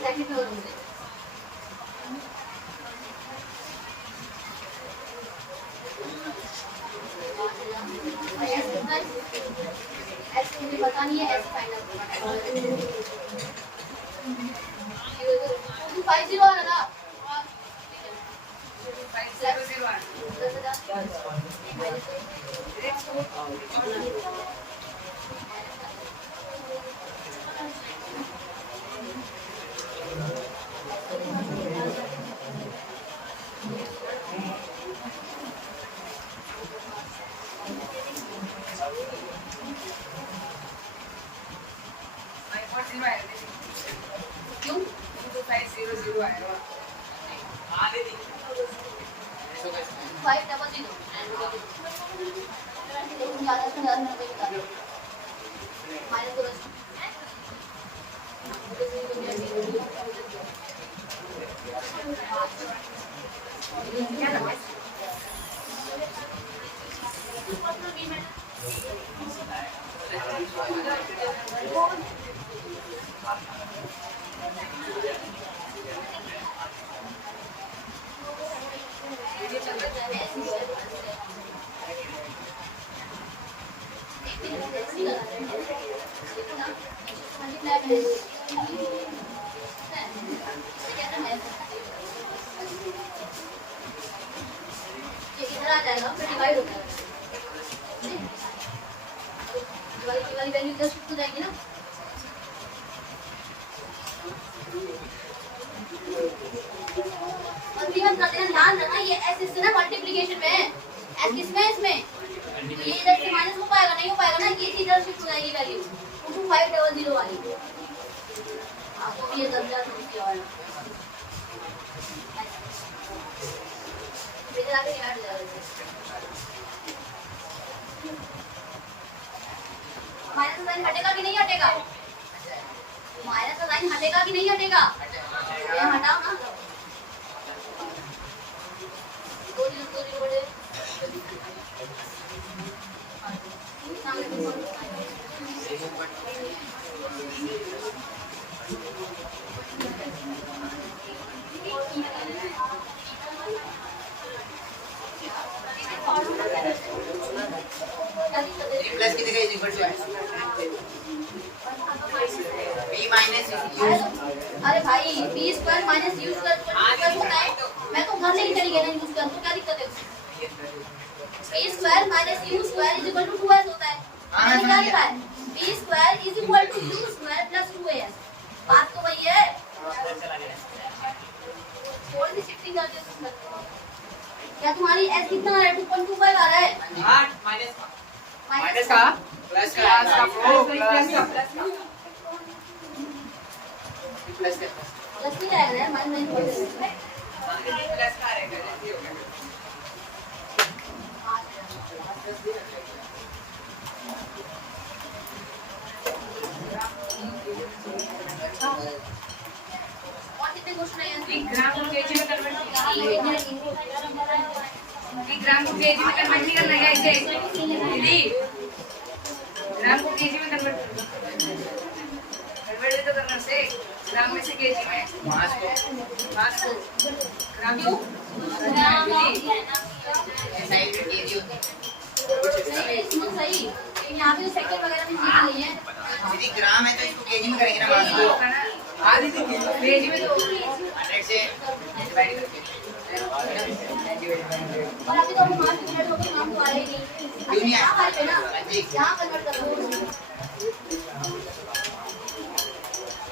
सेकंड में होगा। ऐसे मुझे पता नहीं है, ऐसे फाइनल 50 आ रहा था। क्यों? 500 आएगा। हाँ दीदी। 500 ज़्यादा से ज़्यादा नंबर बता दो। माइनस तो बस ध्यान रखना ये ऐसे से ना एस किसमें है इसमें? तो ये इधर से माइनस हो पाएगा, नहीं हो पाएगा ना, ये इधर शिफ्ट हो जाएगी वैल्यू 22500 वाली। आपको भी ये 10,000 समझ और इधर आके डिवाइड हो जाएगा। माइनस का साइन हटेगा कि नहीं हटेगा? माइनस का साइन हटेगा कि नहीं हटेगा? ये हटाओ ना, दो जीरो बड़े प्लस की जगह is equal to b minus अरे भाई b square minus u square होता है। मैं तो घर नहीं चली गई ना यूज कर, तो क्या दिक्कत है उसमें? B square minus u square is equal to 2s होता है। मैंने क्या लिखा है? B square is equal to u square plus 2as। बात तो वही है, थोड़ी सी शिफ्टिंग कर दे। क्या तुम्हारी s कितना आ रहा है? 2.25 आ रहा है। हाँ माइनस का प्लस प्लस का प्लस का प्लस नहीं आएगा यार, माइनस नहीं होगा। प्लस का रहेगा जल्दी हो गया। और कितने क्वेश्चन है यहाँ? ग्राम को केजी में कन्वर्ट ग्राम को केजी में कन्वर्ट नहीं करना है इसे दीदी, ग्राम को केजी में कन्वर्ट भी तो करना से ग्राम में से केजी में मास को ग्राम क्यों साइड में केजी होता है। सही, यहाँ पे सेकंड वगैरह में सीख गई है। यदि ग्राम है तो इसको केजी में करेंगे ना मास को। आधी थी केजी में तो 100 से डिवाइड करके और अभी तो हम मार्क कन्वर्ट होकर नाम तो आए ही नहीं। क्यों नहीं आया? यहाँ आए ना, यहाँ कन्वर्ट कर दो।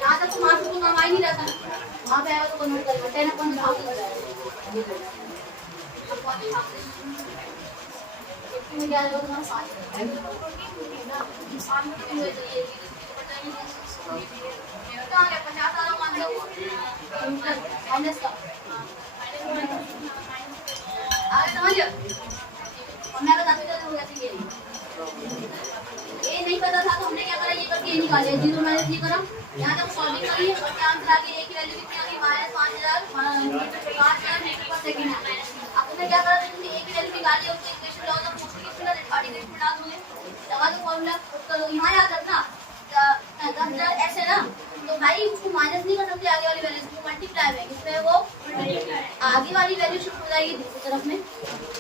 यहाँ तक तो मार्क को नाम आ ही नहीं रहता, वहाँ पे आएगा तो कन्वर्ट कर दो। 10/1000 हो जाएगा। इसमें क्या आएगा तुम्हारा 5। कहाँ गया? 50 आ रहा हूँ, मान लो माइनस का आगे समझ। और मैं बताती हूँ कैसे ये नहीं पता था तो हमने क्या करा, ये करके ये निकाले 0 माइनस ये करा। यहाँ तक सॉल्विंग करी और क्या आंसर आ गया? ए की वैल्यू कितनी आ गई? -5000 मीटर पर सेकंड। अब तुमने क्या करा, तुमने ए की वैल्यू निकाल ली, उसको इक्वेशन लगाओ तो पूछ किस मिनट पार्टी में डाल दूंगे, लगा दो फॉर्मूला करो। यहाँ याद रखना 10,000 ऐसे ना, तो भाई उसको माइनस नहीं कर सकते, आगे वाली वैल्यू को मल्टीप्लाई में इसमें वो आगे वाली वैल्यू शिफ्ट हो जाएगी दूसरी तरफ में,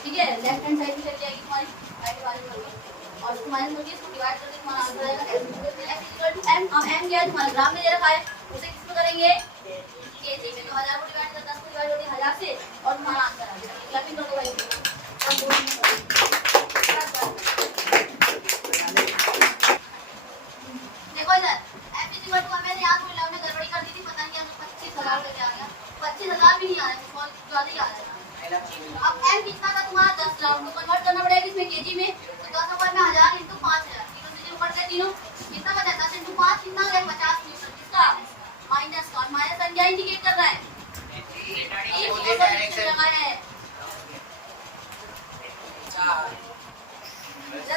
ठीक है, लेफ्ट हैंड साइड में चली जाएगी तुम्हारी राइट वाली वैल्यू, और उसको माइनस करके इसको डिवाइड करके तुम्हारा आंसर आएगा x = m। अब m क्या है? तुम्हारा ग्राम में दे रखा है, उसे किसमें करेंगे? केजी में। तो 1000 को डिवाइड कर 10 को डिवाइड होती है 1000 से और तुम्हारा आंसर आ जाएगा। क्लैपिंग कर दो भाई। देखो इधर f = मैंने याद बोला, हमने गड़बड़ी कर दी थी, पता नहीं क्या 25,000 करके आ गया। 25,000 भी नहीं आ रहा है, बहुत ज्यादा ही आ रहा है। अब m कितना था तुम्हारा? 10 लाख। तो कन्वर्ट करना पड़ेगा इसमें केजी में, तो 10 ऊपर में 1000 × 5000, तीनों से ऊपर से तीनों कितना बचा? 10 × 5 कितना आ गया? 50 मीटर। किसका? माइनस का। और माइनस साइन क्या इंडिकेट कर रहा है? अपोजिट डायरेक्शन लगाया है।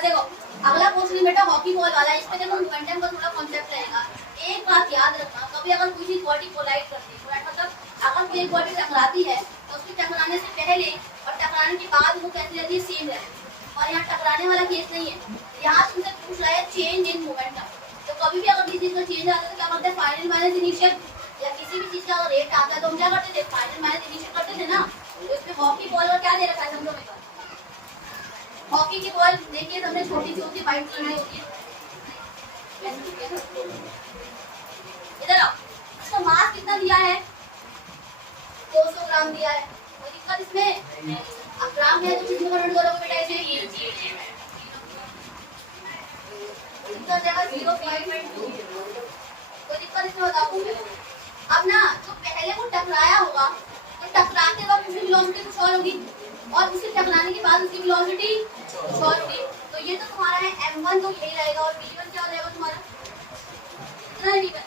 देखो अगला क्वेश्चन बेटा हॉकी बॉल वाला है। इसमें देखो मोमेंटम का थोड़ा कॉन्सेप्ट रहेगा। एक बात याद रखना, कभी अगर कोई चीज बॉडी कोलाइड करती है, मतलब अगर कोई बॉडी टकराती है तो उसके टकराने से पहले और टकराने के बाद वो कैसी रहती है? सेम रहती है। और यहाँ टकराने वाला केस नहीं है, यहाँ तुमसे पूछ रहा है चेंज इन मोमेंटम। तो कभी भी अगर किसी चीज का चेंज आता है तो क्या करते हैं? फाइनल माइनस इनिशियल, या किसी भी चीज का अगर रेट आता है तो हम क्या करते थे? फाइनल माइनस इनिशियल करते थे ना। तो इसमें हॉकी बॉल का क्या दे रखा है समझो मेरे। हॉकी की बॉल देखिए हमने छोटी सी होती है, व्हाइट कलर में होती है। इधर आओ, इसका मास कितना दिया है? 200 ग्राम दिया है। कोई दिक्कत इसमें? अब ग्राम है तो किसमें कन्वर्ट करोगे बेटा इसे? कितना जाएगा? 0.2। कोई दिक्कत इसमें बताओ। अब ना जो पहले वो टकराया होगा तो टकराते वक्त उसकी वेलोसिटी कुछ और होगी, और उसके टकराने के बाद उसकी वेलोसिटी शॉर्ट थी। तो ये तो तुम्हारा है m1, तो यही रहेगा। और v1 क्या हो जाएगा तुम्हारा? कितना है v1?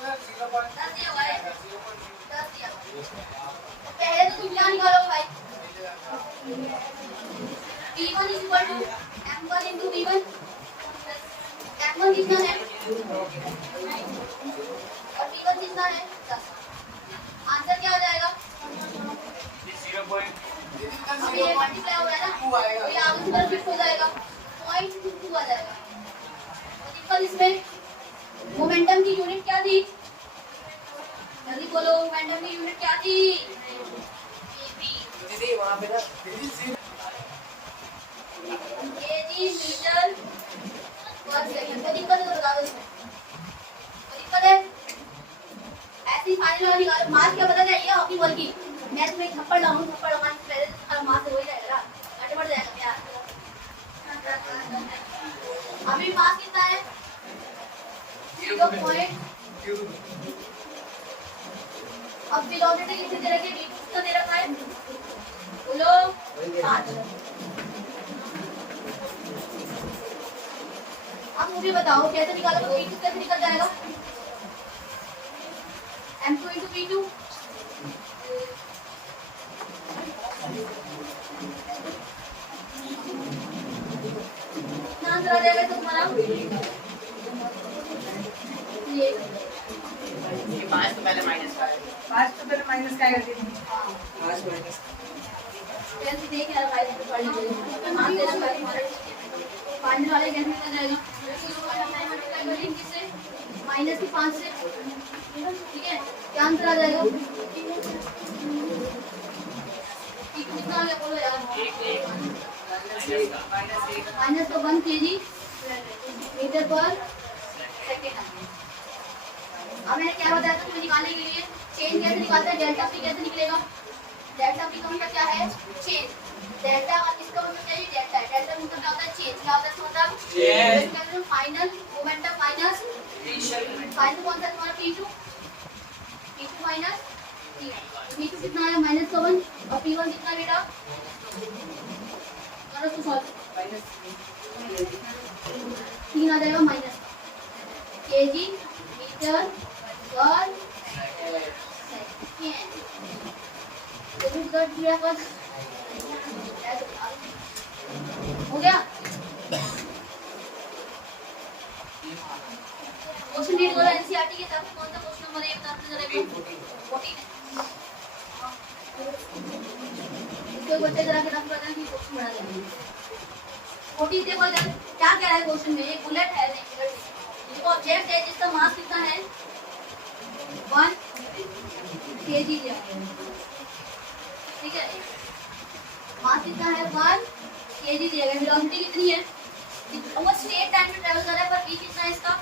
10 दिया हुआ है, 10 दिया हुआ है। तो पहले तो तुम क्या निकालोगे भाई? v1 = m1 × v1। m1 कितना है और v1 कितना है? 10। आंसर क्या हो जाएगा? अब ये मल्टीप्लाई हो रहा है ना, तो ये आगे की तरफ शिफ्ट हो जाएगा, 0.22 आ जाएगा। और सिंपल इसमें मोमेंटम की यूनिट क्या थी? जल्दी बोलो, मोमेंटम की यूनिट क्या थी? दीदी वहाँ पे ना केजी मीटर पर सेकंड। कोई दिक्कत है तो बता दो इसमें। कोई दिक्कत है? ऐसी फाइनल वाली मार्क्स क्या पता चाहिए हॉकी बॉल की? मैं तुम्हें एक थप्पड़ लाऊं, थप्पड़ लगाने से पहले तुम्हारा मार्क्स हो ही जाएगा, आगे बढ़ जाएगा यार। अभी मार्क्स कितना है? 0.2। अब वेलोसिटी कितनी दे रखी है? v2 कितना दे रखा है? बोलो 5। अब मुझे बताओ कैसे निकालोगे? v2 कैसे निकल जाएगा? m2 × v2। कितना आंसर आ जाएगा तुम्हारा? ये 5 तो पहले माइनस का है। 5 तो पहले माइनस का आएगा दीदी। 5 माइनस कैसे देख यार भाई, पढ़ लीजिए। मान देना भाई हमारे पांच वाले कैसे निकल जाएगा? मल्टीप्लाई करेंगे किससे? -5 से। ठीक है, क्या आंसर आ जाएगा? कितना आ गया बोलो यार? -1 kg मीटर पर सेकेंड। अब मैंने क्या बताया था तुम्हें निकालने के लिए? चेंज कैसे निकालते हैं? डेल्टा पी कैसे निकलेगा? डेल्टा पी का मतलब क्या है? चेंज। डेल्टा इसका मतलब क्या है? डेल्टा है। डेल्टा मतलब क्या होता है? चेंज। क्या होता है इसका मतलब? Change. Final momentum minus final कौन सा तुम्हारा? p2 माइनस p2 कितना है? -1। और p1 कितना बेटा? और उसको सॉल्व 3 आ जाएगा माइनस केजी मीटर पर सेकेंड। हो गया? क्वेश्चन रीड करो एनसीईआरटी के हिसाब से। कौन सा क्वेश्चन नंबर है बता दो जरा। 14 है। इसको बच्चे जरा के रफ कर देना कि क्वेश्चन बना देंगे। 14 देखो इधर क्या कह रहा है क्वेश्चन में? एक बुलेट है, देखो ऑब्जेक्ट है जिसका मास कितना है? 1 kg लिया है। ठीक है, मास कितना है? 1 kg दिया गया। वेलोसिटी कितनी है? वो स्ट्रेट लाइन में ट्रेवल कर रहा है, पर v कितना है इसका?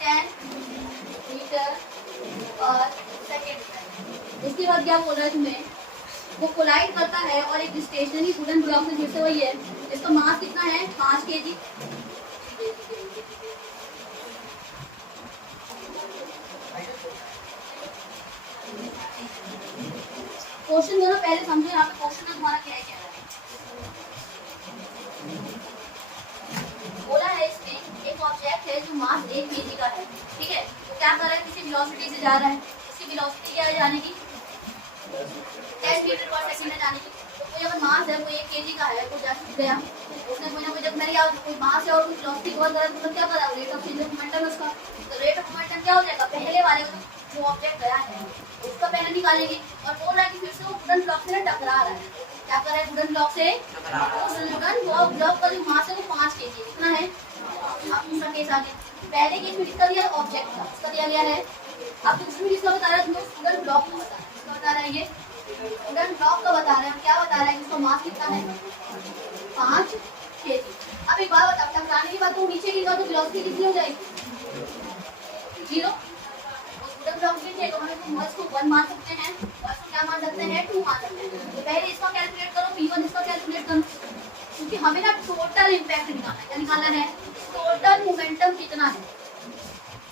10 मीटर पर सेकेंड। इसके बाद क्या बोल रहा है तुम्हें? वो कोलाइड करता है और एक स्टेशनरी वुडन ब्लॉक से फिर से वही है। इसका मास कितना है? 5 kg। क्वेश्चन दोनों पहले समझो। यहाँ पे क्वेश्चन में तुम्हारा क्या है? बोला है इसमें एक ऑब्जेक्ट है जो मास 1 kg का है। ठीक है, तो क्या कर रहा है? किसी वेलोसिटी से जा रहा है। इसकी वेलोसिटी क्या है जाने की? 10 मीटर पर सेकंड में जाने की। तो कोई अगर मास है वो 1 kg का है, तो जा गया उसने कोई ना कोई, जब मेरे यहाँ कोई मास है और कोई वेलोसिटी बहुत ज़्यादा, तो क्या कर रहा है? Rate of change of momentum उसका। तो रेट ऑफ मोमेंटम क्या हो जाएगा? पहले वाले जो ऑब्जेक्ट गया है उसका पहले निकालेंगे। और बोल रहा है कि फिर से वो वुडन ब्लॉक से टकरा रहा है। क्या कर रहा है? वुडन ब्लॉक से। उस वुडन ब्लॉक का जो मास है वो 5 kg। कितना है? अब दूसरा केस आ गया। पहले केस में किसका दिया? ऑब्जेक्ट का। इसका दिया गया है। अब दूसरे में किसका बता रहा है? तुम्हें वुडन ब्लॉक को बता रहा है। किसका बता रहा है? ये वुडन ब्लॉक का बता रहे हैं। क्या बता रहा है? इसका मास कितना है? 5 kg। अब एक बात बताओ, टकराने के बाद तो नीचे गिरेगा तो वेलोसिटी कितनी हो जाएगी? 0। वुडन ब्लॉक नीचे तो हम इसको 1 मान सकते हैं और इसको क्या मान सकते हैं? 2 मान सकते हैं। तो पहले इसका कैलकुलेट करो, p1 इसका कैलकुलेट करो, क्योंकि हमें ना टोटल इंपैक्ट निकालना है। क्या निकालना है? टोटल मोमेंटम कितना है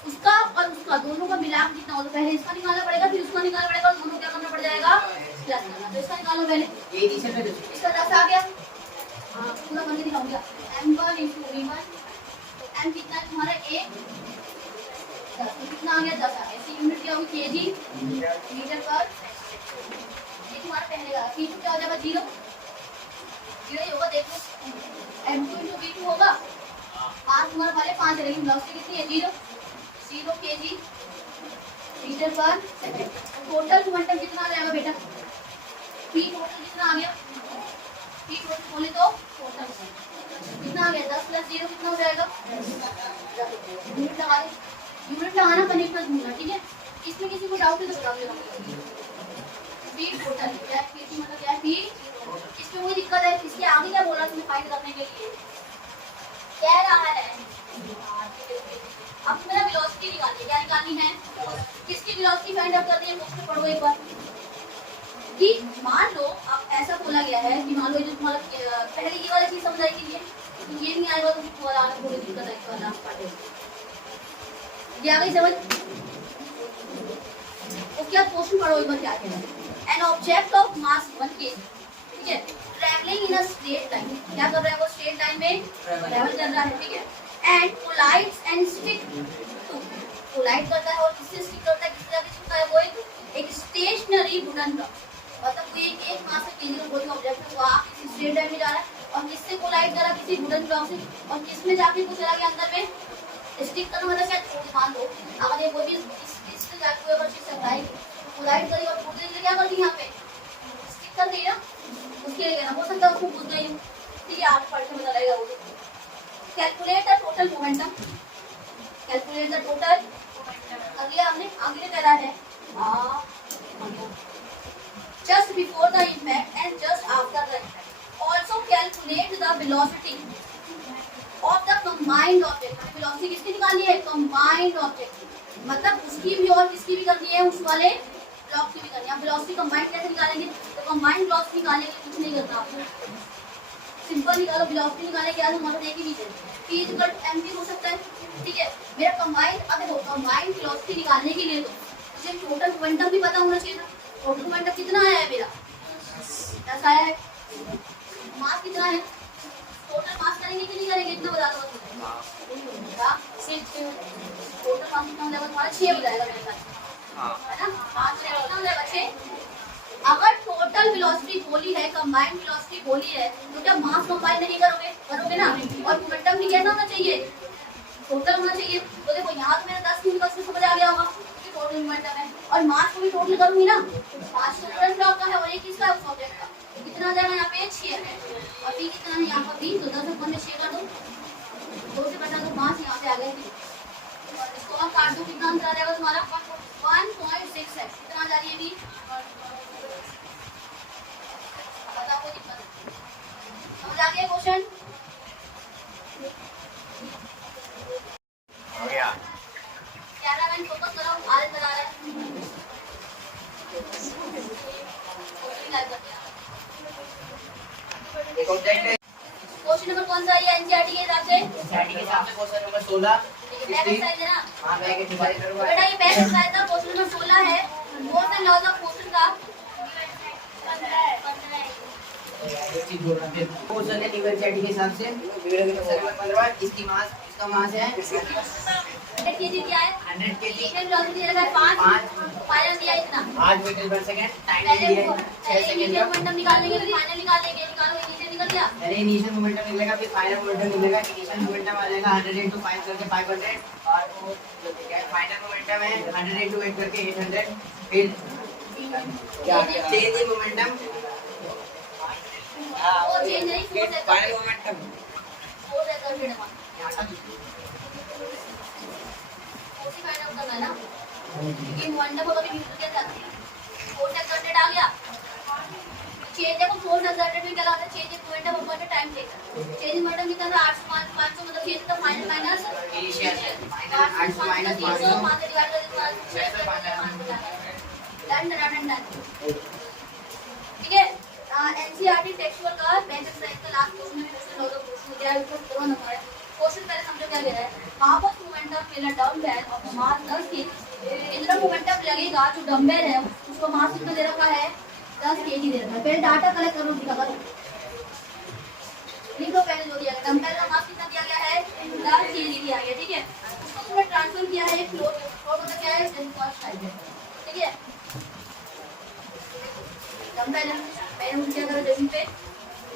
उसका और उसका, दोनों का मिला कितना हो। तो पहले इसका निकालना पड़ेगा, फिर उसका निकालना पड़ेगा, और दोनों क्या करना पड़ेगा? इसका निकालो पहले। ये इनिशियल में तो इसका 10 आ गया। हाँ पूरा करके दिखाऊंगा। m1 × v1 m कितना है तुम्हारा 1 10 कितना आ गया 10 आ गया। इसकी यूनिट क्या होगी kg मीटर पर। ये तुम्हारा पहले का v2 क्या हो जाएगा 0 0 ही होगा। देखो m2 × v2 होगा 5 तुम्हारा पहले 5 रहेगी। वेलोसिटी कितनी है 0 kg मीटर पर सेकंड। टोटल मोमेंटम कितना आ जाएगा बेटा p टोटल कितना आ गया p टोटल बोले तो टोटल कितना आ गया 10 + 0 कितना हो जाएगा 10। यूनिट लगा दो। यूनिट लगाना कनेक्ट मत भूलना ठीक है। इसमें किसी को डाउट है तो बता देना। p टोटल क्या है p मतलब क्या है p। इसमें कोई दिक्कत है इसके आगे क्या बोला तुम्हें फाइंड करने के लिए कह रहा है। अब मेरा वेलोसिटी निकालिए। क्या निकालनी है किसकी वेलोसिटी फाइंड आउट करनी है मुझसे पढ़ो एक बार कि मान लो अब ऐसा बोला गया है कि मान लो जो तुम्हारा पहले ये वाली चीज समझाई के लिए तो ये नहीं आएगा तो तुम्हारा आना थोड़ी दिक्कत है इसका लास्ट पार्ट ये आ गई समझ। उसके बाद क्वेश्चन पढ़ो एक बार क्या कह रहा है। An object of mass 1 kg ठीक है travelling in a straight line. क्या कर रहा है वो स्ट्रेट लाइन में ट्रैवल कर रहा है ठीक है। And collides and stick to collide करता है और किससे स्टिक करता है किससे जाके चिपकता है वो एक स्टेशनरी वुडन ब्लॉक। मतलब कोई एक मास से केजी कोई ऑब्जेक्ट है वो किसी स्ट्रेट लाइन में जा रहा है और किससे कोलाइड कर रहा है किसी वुडन ब्लॉक से और किसमें जाके वो चला गया अंदर में स्टिक करना मतलब शायद मान लो अगर ये कोई भी इससे जाके कोई अगर चीज सप्लाई कोलाइड करी और टूट गई क्या करती है यहाँ पे स्टिक कर दी ना उसके लिए कहना हो सकता है उसको घुस गई ठीक है। आप पढ़ के पता लगेगा वो। Calculate the total momentum. Calculate the total अगले हमने आगे कह रहा है just before the impact and just after the impact also calculate the velocity of the combined object। velocity किसकी निकालनी है combined object मतलब उसकी भी और किसकी भी करनी है उस वाले ब्लॉक की भी करनी है। velocity combined कैसे निकालेंगे तो combined blocks निकालने के लिए कुछ नहीं करना आपको सिंपल निकालो। velocity निकालने के बाद हमारा देखिए नीचे p = m भी हो सकता है ठीक है। मेरा कंबाइंड अब देखो कंबाइंड वेलोसिटी निकालने के लिए तो मुझे टोटल मोमेंटम भी पता होना चाहिए था। टोटल मोमेंटम कितना आया है मेरा 10 आया है। मास कितना है टोटल मास करेंगे कि नहीं करेंगे इतना बता दो टोटल मास कितना हो जाएगा तुम्हारा 6 हो जाएगा मेरे साथ है ना 5 कितना हो जाएगा 6। अगर टोटल वेलोसिटी बोली है कंबाइंड वेलोसिटी बोली है तो क्या मास कंबाइन नहीं करोगे ना और मोमेंटम भी कैसा होना चाहिए टोटल होना चाहिए। तो देखो यहाँ तो मेरा 10 का समझ आ गया होगा कि टोटल मोमेंटम है और मास को भी टोटल करूंगी ना। मास टोटल ब्लॉक का है और एक किसका उस ऑब्जेक्ट का कितना आ जाएगा यहाँ पे 6 है और b कितना है यहाँ पर 20 तो 10 में 6 कर दो 2 से बचा दो 5 यहाँ पे आ गए और इसको आप काट दो कितना आंसर आ जाएगा तुम्हारा 1.6 है। कितना आ जा रही है b बताओ कोई दिक्कत समझ आ गया क्वेश्चन हो गया। कैमरामैन फोकस करो आगे बना रहा है एक ऑब्जेक्ट है क्वेश्चन नंबर कौन सा है एनसीईआरटी के हिसाब से एनसीईआरटी के हिसाब से क्वेश्चन नंबर 16 बैक एक्सरसाइज है ना। हां मैं एक डिवाइड करूंगा बेटा ये बैक एक्सरसाइज था क्वेश्चन नंबर 16 है। What the laws of motion का एक चीज बोल रहा हूं क्वेश्चन है यूनिवर्सिटी के हिसाब से वीडियो के नंबर 15 इसका मास है बेटा केजी क्या है 100 kg इनिशियल वेलोसिटी दिया है 5 फाइनल दिया है इतना 8 मीटर पर सेकंड टाइम पहले दिया है 6 सेकंड इनिशियल मोमेंटम निकालने के लिए फाइनल निकालेंगे निकालो इनिशियल निकल गया पहले इनिशियल मोमेंटम निकलेगा फिर फाइनल मोमेंटम निकलेगा। इनिशियल मोमेंटम आ जाएगा 100 into 5 करके 500 और वो जो क्या है फाइनल मोमेंटम है 100 into 8 करके 800 फिर क्या चेंज इन मोमेंटम वो चेंज नहीं फोर्स है फाइनल मोमेंटम फोर्स है कर देना फोर्स ही फाइंड आउट करना है ना क्योंकि मोमेंटम को कभी न्यूट्रल क्या जाती है फोर्स एक्सर्टेड आ गया चेंज देखो फोर्स एक्सर्टेड में क्या होता है चेंज इन मोमेंटम ऊपर के time taken change in momentum कितना था 800 मतलब चेंज का final minus initial final 800 minus 500 5 से डिवाइड कर देना डन ठीक है। एनसीईआरटी टेक्सचुअल का बैक एक्सरसाइज का लास्ट क्वेश्चन में क्वेश्चन लॉज ऑफ मोशन दिया है उसको करो ना हमारे क्वेश्चन पहले समझो क्या दे रहा है half of momentum in a dumbbell of mass 10 kg इतना मोमेंटम लगेगा जो डंबेल है उसको मास कितना दे रखा है 10 kg दे रखा है। पहले डाटा कलेक्ट करो, दिखा करो, लिख दो पहले जो दिया गया। डंबल का मास कितना दिया गया है, 10 kg दिया गया, ठीक है। उसको तुमने ट्रांसफर किया है फ्लोर में, फ्लोर मतलब क्या है, 10 है, ठीक है। डंबल पहले हम क्या करो जमीन पे,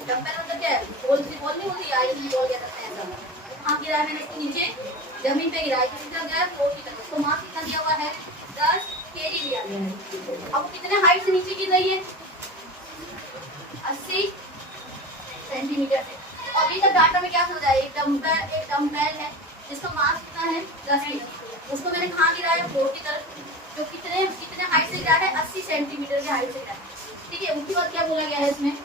डंबल मतलब क्या है, बॉल नहीं होती, आई बॉल क्या करते हैं ऐसा, हाँ गिरा मैंने इसको नीचे जमीन पे गिराया, किसी तरह गया फ्लोर की तरफ, उसको मास कितना दिया हुआ है, 10 kg दिया गया है। अब वो कितने हाइट से नीचे गिर रही है, 80 सेंटीमीटर से। अभी तक डाटा में क्या समझा है, एक डंबल है जिसका मास कितना है, 10 kg, उसको मैंने कहाँ गिराया, फ्लोर की तरफ, जो कितने हाइट से गिरा है, 80 सेंटीमीटर की हाइट से गिरा है, ठीक है। उसके बाद क्या बोला गया है इसमें,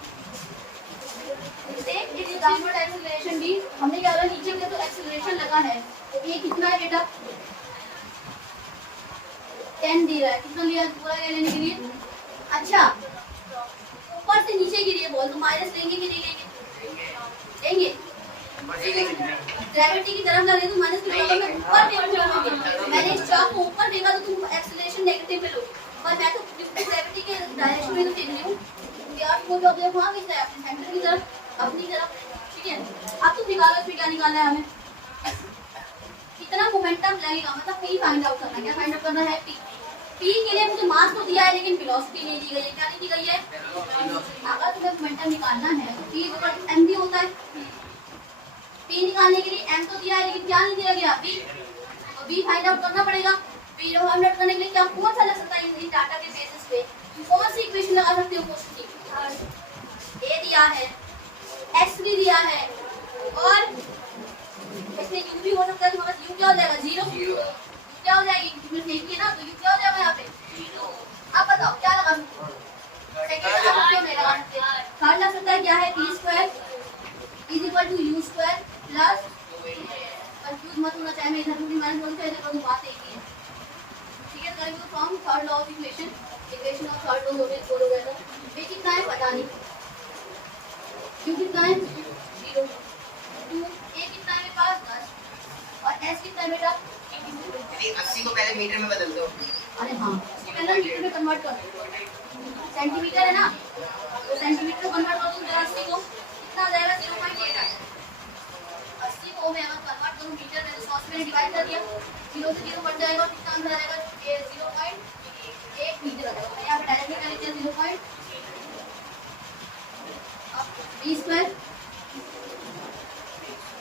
डाउनवर्ड एक्सेलरेशन भी हमने क्या बोला, नीचे के तो एक्सेलरेशन लगा है, तो ये कितना है बेटा, 10 दे रहा है, कितना लिया पूरा लेने के लिए। अच्छा ऊपर से नीचे गिरी है बॉल, तो माइनस लेंगे कि नहीं लेंगे, ग्रेविटी की तरफ लगे तो माइनस किलोमीटर में ऊपर फेंकोगे, मैंने इस चॉक को ऊपर फेंका तो तुम एक्सेलरेशन नेगेटिव में लोगे, पर मैं तो ग्रेविटी के डायरेक्शन में तो फेंक रही हूँ, यार वो जो वहाँ कितना है, अपने सेंटर की तरफ, अपनी तरफ, ठीक है। अब तुम निकालो इसमें क्या निकालना है हमें, कितना मोमेंटम लगेगा, मतलब पी फाइंड आउट करना, क्या फाइंड आउट करना है, पी के लिए मुझे मास तो दिया है लेकिन वेलोसिटी नहीं दी गई है, क्या नहीं दी गई है, अगर तुम्हें मोमेंटम निकालना है तो पी एम भी होता है, पी निकालने के लिए एम तो दिया है लेकिन क्या नहीं दिया गया, बी, तो बी फाइंड आउट करना पड़ेगा। बी फाइंड आउट करने के लिए क्या कौन सा लग सकता है, इन डाटा के बेसिस पे कौन सी इक्वेशन लगा सकते हो, क्वेश्चन की ए दिया है, एक्स भी दिया है, और इसमें यू भी हो सकता है, तो यू क्या हो जाएगा, 0 क्या हो जाएगी, देखिए ना, तो यू क्या हो जाएगा यहाँ पे, अब बताओ क्या लगा सकते हो, सेकंड लगा सकते हो, नहीं लगा सकते, थर्ड लग सकता है क्या है, p square is equal to u square plus, confuse मत होना चाहिए, मैं इधर भी माइनस बोलूं चाहिए, तो बात एक ही है, ठीक है। करेंगे from third law of equation of third law बोलोगे तो b कितना है पता नहीं, q कितना है 0, 2 a कितना है मेरे पास 10, और s कितना है बेटा, 80 को पहले मीटर में बदल दो, अरे हाँ पहले मीटर में कन्वर्ट कर, सेंटीमीटर है ना, तो सेंटीमीटर में कन्वर्ट कर दूं जरा 80 को, कितना आ जाएगा, 0.8 आएगा, 80 को मैं अगर कन्वर्ट करूं मीटर में तो 100 से मैंने डिवाइड कर दिया, 0 से 0 कट जाएगा, कितना आंसर आ जाएगा, 0.8 मीटर आ जाएगा, मैं यहाँ पे डायरेक्टली कर लेते हैं 0. अब b square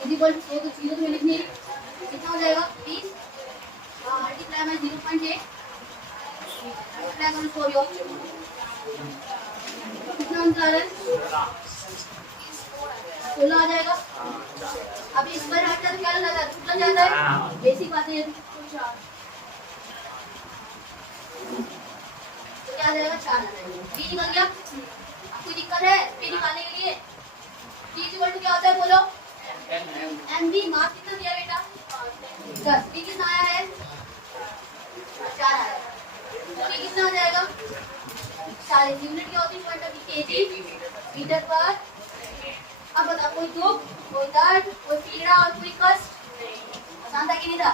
is equal to 100, तो 0 तो मैं लिखनी है, कितना हो जाएगा 20 मल्टीप्लाई बाय 0.8 मल्टीप्लाई करो सॉरी ऑफ, कितना आंसर आ रहा है, 16 आ जाएगा। अब इस पर हट जाता क्या लगा, टूट जाता है, बेसिक बात है, तो क्या आ जाएगा, 4 आ जाएगा, बी निकल गया। अब कोई दिक्कत है बी निकालने के लिए, बी इक्वल टू क्या होता है बोलो, एम बी, मास कितना दिया बेटा 10, बी कितना आया है 4 आया, तो बी कितना आ जाएगा 40, यूनिट क्या होती है केजी मीटर पर। अब बताओ कोई दुख, कोई दर्द, कोई पीड़ा और कोई कष्ट, आसान था कि नहीं था,